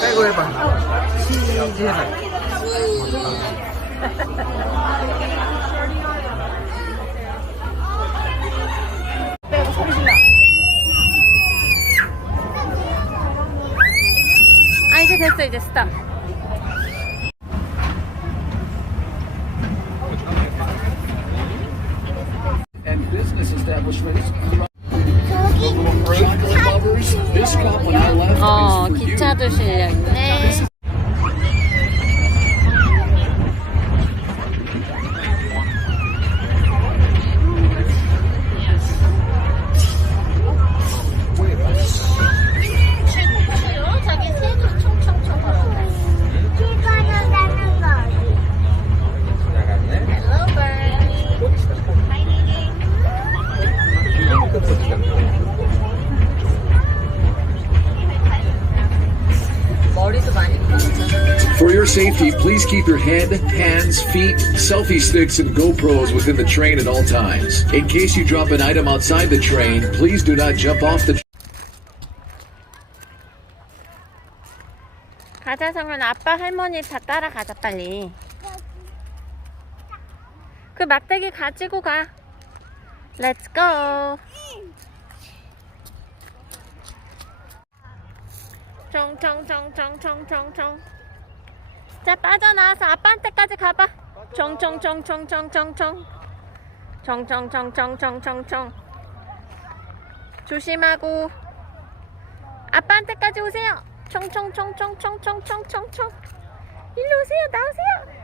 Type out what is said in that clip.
빼고 해봐. 치즈 해봐. 빼고 소리 질러. 아, 이제 됐어. 이제 스탑. And business establishments. 기차도 실려있네. For your safety, please keep your head, hands, feet, selfie sticks, and GoPros within the train at all times. In case you drop an item outside the train, please do not jump off the train. 가자, 성현. 아빠, 할머니 다 따라가자, 빨리. 그 막대기 가지고 가. Let's go. 총총총총총총총. 자, 빠져나와서 아빠한테까지 가봐. 총총총총총총총. 총총총총총총총. 조심하고 아빠한테까지 오세요. 총총총총총총총총. 일로 오세요. 나오세요.